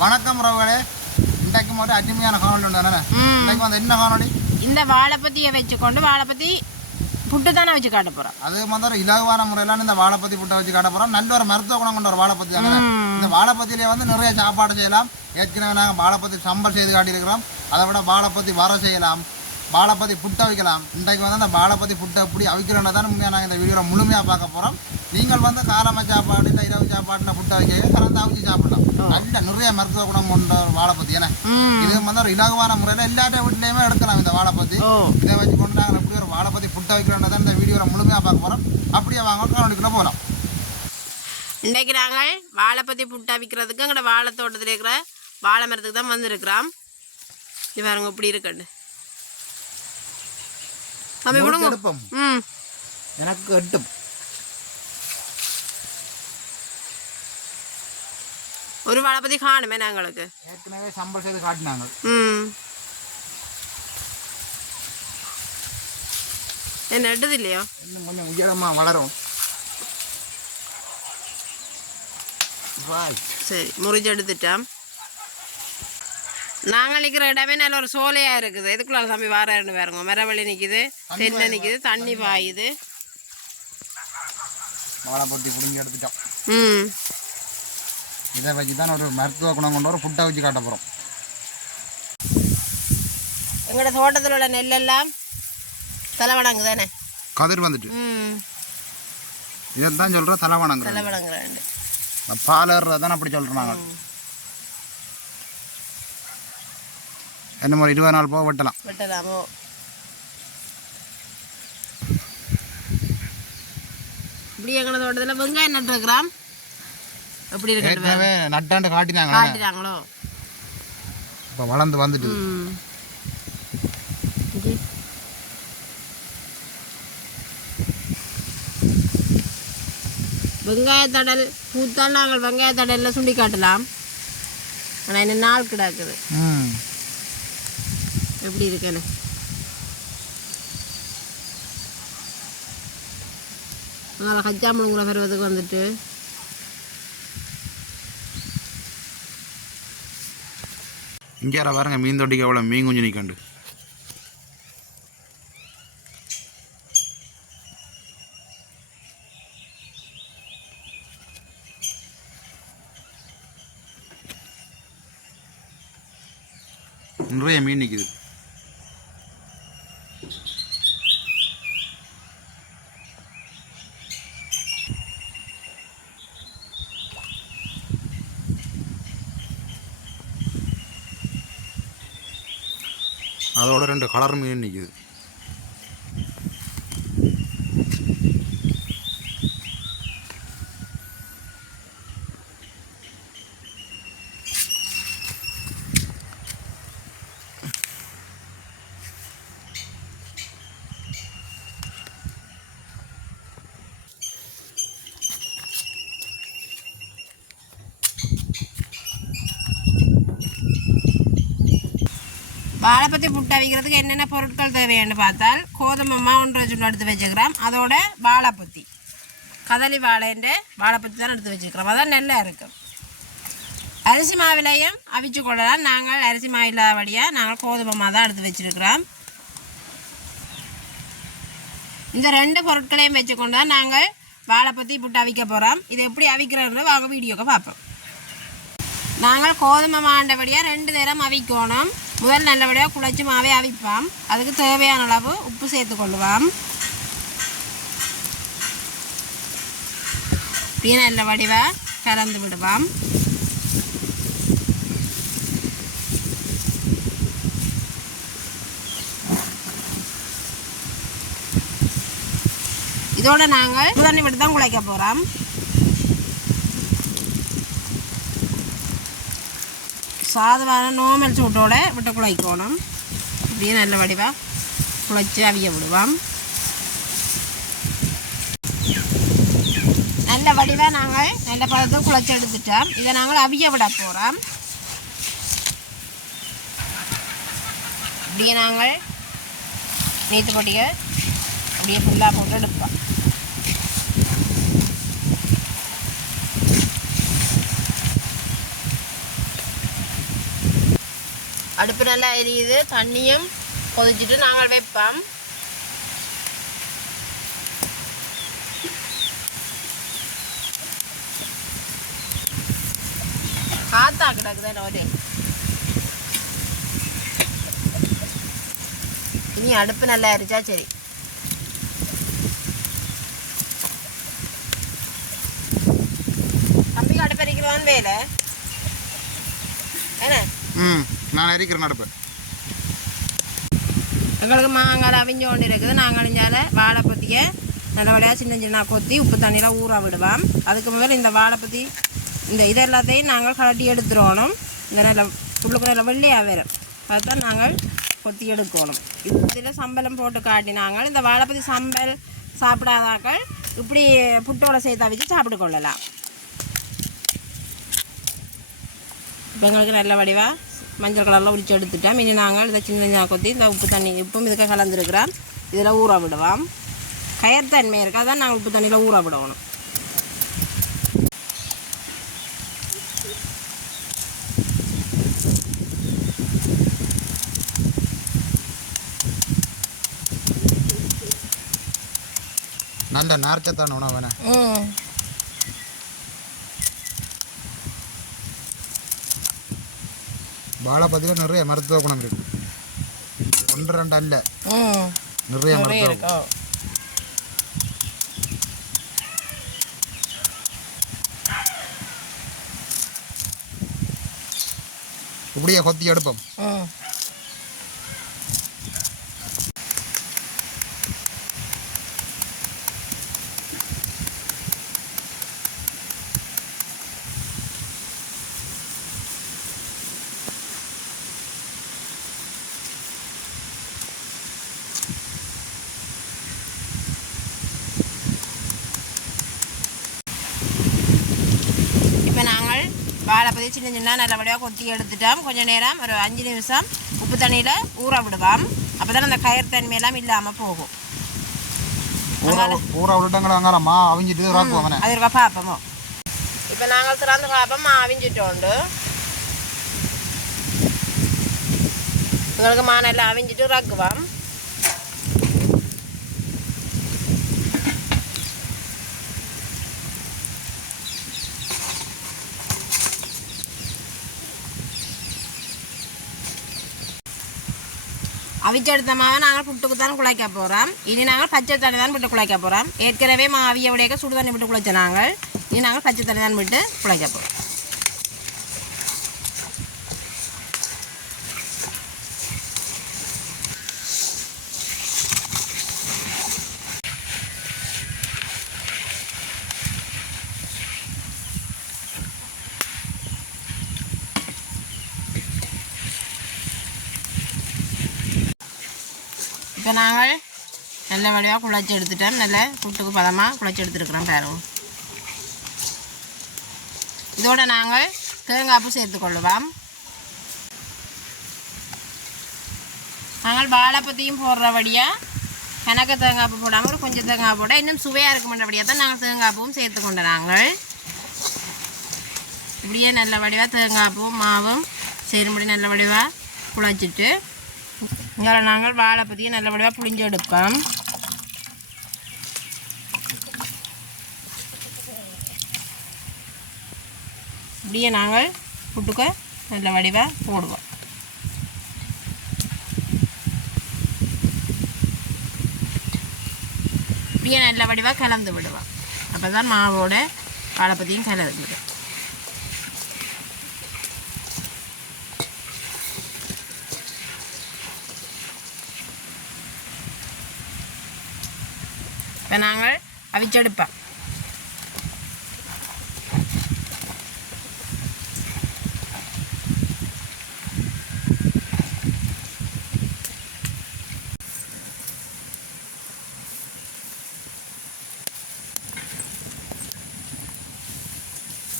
வணக்கம் உறவுகளே. இன்றைக்கும் ஒரு அருமையான காணொலி ஒன்று தானே. இன்றைக்கு வந்து என்ன காணொலி இந்த வாழைப்பத்தியை வச்சுக்கொண்டு வாழைப்பத்தி புட்டு தானே வச்சு காட்ட போறோம். அது வந்து ஒரு இலகுவான முறையில இந்த வாழைப்பத்தி புட்டை வச்சு காட்ட போகிறோம் நல்ல ஒரு மருத்துவ குணம் கொண்ட ஒரு வாழைப்பத்தி தானே. இந்த வாழைப்பத்தியிலே வந்து நிறைய சாப்பாடு செய்யலாம். ஏற்கனவே நாங்கள் வாழைப்பத்தி சம்பல் செய்து காட்டியிருக்கிறோம். அதை விட வாழைப்பத்தி வர செய்யலாம். வாழைப்பத்தி புட்டை வைக்கலாம் இன்றைக்கு வந்து அந்த வாழைப்பத்தி புட்டை எப்படி அவிக்கிறோன்னு தான் உண்மையாக நாங்கள் இந்த வீடியோவில் முழுமையாக பார்க்க போகிறோம் நீங்கள் வந்து காலம சாப்பாடு இல்லை இரவு சாப்பாட்டில் புட்டை வைக்க கலந்து அவிச்சு சாப்பிடலாம். நல்ல நிறைய மருத்துவ குணம் கொண்ட ஒரு வாழைப்பத்தி ஏன்னா. இது வந்து ஒரு இலகுவான முறையில் எல்லாட்ட வீட்லேயுமே எடுக்கலாம் இந்த வாழைப்பத்தி இதை வச்சு கொண்டு நாங்கள் எப்படி ஒரு வாழைப்பத்தி புட்டை வைக்கிறோன்றதை இந்த வீடியோவில் முழுமையாக பார்க்க போகிறோம் அப்படியே வாங்க காணொலிக்குள்ளே போகலாம் இன்னைக்கு நாங்கள் வாழைப்பத்தி புட்டா விற்கிறதுக்கு எங்களோட வாழை தோட்டத்தில் இருக்கிற வாழை மரத்துக்கு தான் வந்திருக்கிறோம். இது பாருங்க இப்படி இருக்குண்டு தம்பி விடுங்க. எடுப்போம். ம். எனக்கு எட்டும். ஒரு வாழைப்பத்தி காணுமே நாங்களுக்கு. ஏற்கனவே சம்பல் செய்து காட்டினாங்க. ம். என்ன எடுது இல்லையோ? இன்னும் கொஞ்சம் உயரமாக வளரும் வாய் சரி முறிஞ்சு எடுத்துட்டோம் நாங்கள் நிற்கிற இடமே நல்ல ஒரு சோலையாக இருக்குது. எதுக்குள்ள தம்பி வாராருன்னு பாருங்க. மரவள்ளி நிற்கிது தென்னை நிற்கிது தண்ணி பாயுது. வாழைப்பத்தி பிடிங்கி எடுத்துட்டோம். ம். இதை வச்சு தான் ஒரு மருத்துவ குணம் கொண்ட ஒரு புட்டை வச்சு காட்ட போகிறோம் எங்களோட தோட்டத்தில் உள்ள நெல்லெல்லாம் தலைவடங்கு தானே கதிர் வந்துட்டு. இதை தான் சொல்கிறோம் தலைவணங்க தலைவடங்குறாண்டு பால் ஏறுறது தான் அப்படி சொல்கிறோம் நாங்கள் என்ன மாதிரி இருபது நாள் போக வெட்டலாம். விட்டதாமோ இப்படி எங்களோட தோட்டத்தில் வெங்காயம் நட்டுருக்குறாம் எப்படி இருக்கு நட்டாண்டு காட்டினாங்க காட்டுறாங்களோ இப்போ வளர்ந்து வந்துட்டு. வெங்காயத்தடல் பூத்தால் நாங்கள் வெங்காயத்தடலில் சுண்டி காட்டலாம். ஆனால் இன்னும் நாள் கிடக்குது. ம். எப்படி இருக்குன்னு. அதனால் கச்சா பருவத்துக்கு வந்துட்டு. இங்கே பாருங்க மீன் தொட்டிக்கு அவ்வளோ மீன் குஞ்சு நிற்கண்டு நிறைய மீன் நிற்கிது அதோட ரெண்டு கலர் மீன் நிற்குது வாழைப்பத்தி புட்டு அவிக்கிறதுக்கு என்னென்ன பொருட்கள் தேவைன்னு பார்த்தால் கோதுமை மாவு ஒன்றரை சுண்டு எடுத்து வச்சுக்கிறோம். அதோட வாழைப்பத்தி. கதலி வாழைன்ற வாழைப்பத்தி தான் எடுத்து வச்சுக்கிறோம். அதான் நல்லா இருக்கும். அரிசி மாவிலையும் அவிச்சு கொள்ளலாம். நாங்கள் அரிசி மாவு இல்லாதபடியாக நாங்கள் கோதுமை மாவு தான் எடுத்து வச்சுருக்கிறோம். இந்த ரெண்டு பொருட்களையும் வச்சுக்கொண்டு தான் நாங்கள் வாழைப்பத்தி புட்டு அவிக்க போகிறோம் இது எப்படி அவிக்கிறோன்னு வாங்க வீடியோக்கு பார்ப்போம். நாங்கள் கோதுமை மாண்டபடியாக ரெண்டு நேரம் அவிக்கணும். முதல் நல்லபடியாக குழச்சி மாவே அவிப்போம். அதுக்கு தேவையான அளவு உப்பு சேர்த்து கொள்ளுவாம். இப்படியே நல்ல வடிவாக கலந்து விடுவாம். இதோட நாங்கள் தண்ணி விட்டு தான் குழைக்க போகிறோம் சாதமான நோமல் சூட்டோட விட்டு குழைக்கணும் இப்படியே நல்ல வடிவாக குழைச்சி அவிய விடுவோம் நல்ல வடிவாக நாங்கள் நல்ல பதத்தை குழைச்சி எடுத்துட்டோம் இதை நாங்கள் அவிய விட போகிறோம் இப்படியே நாங்கள் நீத்து பொடியை அப்படியே ஃபுல்லாக போட்டு எடுப்போம் அடுப்பு நல்லா எரியுது. தண்ணியும் கொதிச்சுட்டு நாங்கள் வைப்போம். காத்தா கிடக்குதானே ஒரு? இனி அடுப்பு நல்லா எரிச்சா சரி. தம்பிக்கு அடுப்பு வேலை. என்ன? ம். நான் எரிக்கிறேன் நடப்பு. எங்களுக்கு மாங்காய் அவிஞ்சு கொண்டு இருக்குது. நாங்கள் அழிஞ்சால வாழைப்பத்தியை நல்லபடியாக சின்ன சின்ன கொத்தி உப்பு தண்ணியில் ஊற விடுவோம். அதுக்கு முதல்ல இந்த வாழைப்பத்தி இந்த இது எல்லாத்தையும் நாங்கள் கலட்டி எடுத்துடணும். இந்த நல்ல புல்லுக்கு நல்ல வெள்ளையாக வரும். அதுதான் நாங்கள் கொத்தி எடுக்கணும். இதில் சம்பளம் போட்டு காட்டி நாங்கள் இந்த வாழைப்பத்தி சம்பல் சாப்பிடாதாக்கள் இப்படி புட்டோட சேர்த்து வச்சு சாப்பிட்டு கொள்ளலாம். இப்போ எங்களுக்கு நல்ல வடிவாக மஞ்சள் கலரில் உரிச்சு எடுத்துட்டோம் இனி நாங்கள் இதை சின்ன சின்ன கொத்தி இந்த உப்பு தண்ணி உப்பும் இதுக்கு கலந்துருக்கிறோம். இதில் ஊற விடுவோம். கயர்த்தன்மை இருக்குது அதான் நாங்கள் உப்பு தண்ணியில் ஊற விடணும். நல்ல நார்ச்சத்தான உணவு வேணே ம் வாழைப்பத்தியில் நிறைய மருத்துவ குணம் இருக்கு. ஒன்று ரெண்டு அல்ல. நிறைய மருத்துவ இருக்கும் இப்படியே கொத்தி எடுப்போம் ம் இப்போ நாங்கள் வாழைப்பதி சின்ன சின்ன நல்லபடியாக கொத்தி எடுத்துட்டோம். கொஞ்ச நேரம் ஒரு அஞ்சு நிமிஷம் உப்பு தண்ணியில் ஊற விடுவோம். அப்போ தான் அந்த கயிறு தன்மையெல்லாம் இல்லாமல் போகும். ஊற அங்கே மா அவிஞ்சிட்டு ராக்குவோம் வேணே அது இருக்கா பார்ப்போமோ இப்போ நாங்கள் திறந்து பார்ப்போம் அவிஞ்சிட்டோண்டு. உங்களுக்கு மானெல்லாம் அவிஞ்சிட்டு ரக்குவோம் அவிச்செடுத்த மாவை நாங்கள் புட்டுக்கு தான் குழைக்க போகிறோம் இனி நாங்கள் பச்சை தண்ணி தான் விட்டு குழைக்க போகிறோம் ஏற்கனவே மா உடையக்க சுடு தண்ணி விட்டு குழைச்ச நாங்கள் இனி நாங்கள் பச்சை தண்ணி தான் விட்டு குழைக்க போகிறோம் இப்போ நாங்கள் நல்ல வடிவாக குழச்சி எடுத்துட்டோம். நல்ல புட்டுக்கு பதமாக குழச்சி எடுத்துருக்குறோம் பாருங்க. இதோட நாங்கள் தேங்காய்ப்பு சேர்த்துக்கொள்ளுவோம் நாங்கள் வாழைப்பத்தியும் போடுறபடியாக கணக்கு தேங்காய்ப்பு போடாமல் ஒரு கொஞ்சம் தேங்காய் போட இன்னும் சுவையாக இருக்குமென்றபடியாக தான் நாங்கள் தேங்காய்ப்பும் சேர்த்துக்கொண்ட நாங்கள். இப்படியே நல்ல வடிவாக தேங்காய்ப்பும் மாவும் சேரும்படி நல்ல வடிவாக குழச்சிட்டு இங்கே நாங்கள் வாழைப்பத்தியை நல்லபடியாக புளிஞ்சு எடுப்போம். இப்படியே நாங்கள் புட்டுக்க நல்ல வடிவாக போடுவோம். இப்படியே நல்ல வடிவாக கலந்து விடுவோம். அப்போ தான் மாவோட வாழைப்பத்தியும் கலந்து விடும். இப்போ நாங்கள் அவிச்செடுப்போம்.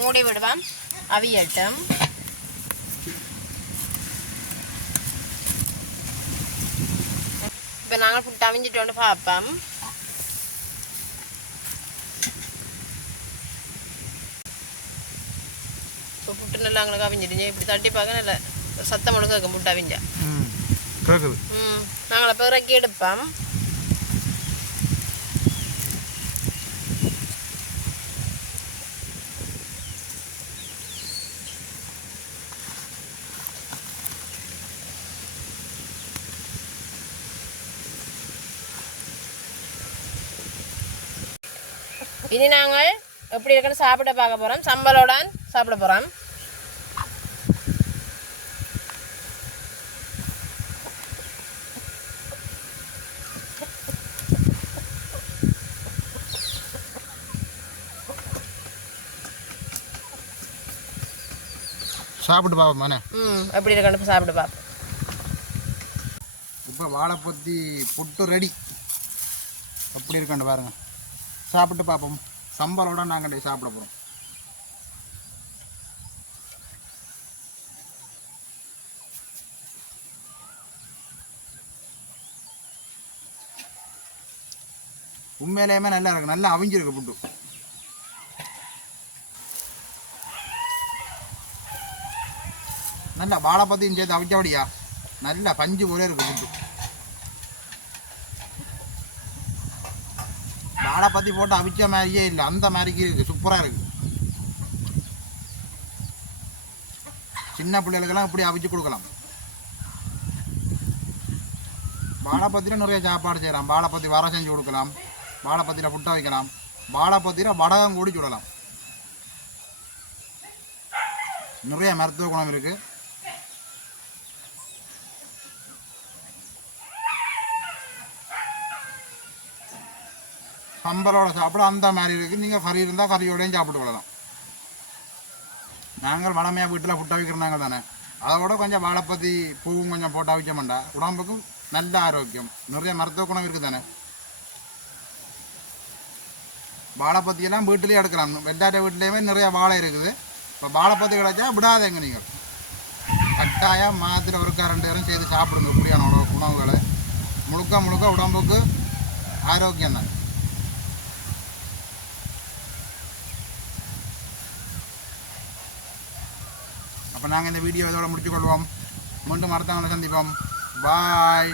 மூடி விடுவோம். அவியட்டும். இப்போ நாங்கள் புட்டு வந்து பார்ப்போம். புட்டு நல்லா எங்களுக்கு அவிஞ்சிடுங்க இப்படி தட்டி பார்க்க நல்ல சத்தம் ஒழுங்கு கேட்கும் முட்டை அவிஞ்சா கேட்குது ம் நாங்கள் இப்போ இறக்கி எடுப்போம் இனி நாங்கள் எப்படி இருக்குன்னு சாப்பிட பார்க்க போகிறோம் சம்பளோட சாப்பிட போகிறோம் சாப்பிட்டு பார்ப்போம் ம் எப்படி இருக்குன்னு சாப்பிட்டு பார்ப்போம். இப்போ வாழைப்பத்தி புட்டு ரெடி எப்படி இருக்குன்னு பாருங்க. சாப்பிட்டு பார்ப்போம். சம்பளோட நாங்கள் சாப்பிட போகிறோம் உண்மையிலேயுமே நல்லா இருக்கு. நல்லா அவிஞ்சிருக்கு புட்டு. நல்லா வாழைப்பத்தையும் சேர்த்து அவிச்சபடியா நல்லா பஞ்சு போல இருக்கு புட்டு வாழைப்பத்தி போட்டு அவிச்ச மாதிரியே இல்லை அந்த மாதிரிக்கு இருக்குது சூப்பராக இருக்குது சின்ன பிள்ளைகளுக்கெல்லாம் இப்படி அவிச்சு கொடுக்கலாம் வாழைப்பத்தியில் நிறைய சாப்பாடு செய்யலாம் வாழைப்பத்தி வர செஞ்சு கொடுக்கலாம் வாழைப்பத்தியில் புட்டை வைக்கலாம் வாழைப்பத்தியில் வடகம் கூடி சுடலாம் நிறைய மருத்துவ குணம் இருக்குது சம்பரோட சாப்பிட அந்த மாதிரி இருக்குது நீங்கள் கறி இருந்தால் கறியோடையும் சாப்பிட்டு கொள்ளலாம். நாங்கள் வளமையாக வீட்டில் புட்டா நாங்கள் தானே. அதோட கொஞ்சம் வாழைப்பத்தி பூவும் கொஞ்சம் போட்டு வைக்க மாட்டா. உடம்புக்கும் நல்ல ஆரோக்கியம். நிறைய மருத்துவ குணம் இருக்குது தானே. வாழைப்பத்தியெல்லாம் வீட்டிலேயே எடுக்கலாம். வெள்ளாட்ட வீட்லேயுமே நிறைய வாழை இருக்குது. இப்போ வாழைப்பத்தி கிடைச்சா விடாதேங்க நீங்கள். கட்டாயம் மாதத்தில் ஒரு ரெண்டு நேரம் செய்து சாப்பிடுங்க. இப்படியான உணவுகளை. முழுக்க முழுக்க உடம்புக்கு ஆரோக்கியம் தான் அப்போ நாங்கள் இந்த வீடியோ இதோட முடிச்சுக்கொள்வோம் மீண்டும் அடுத்தவங்களை சந்திப்போம். பாய்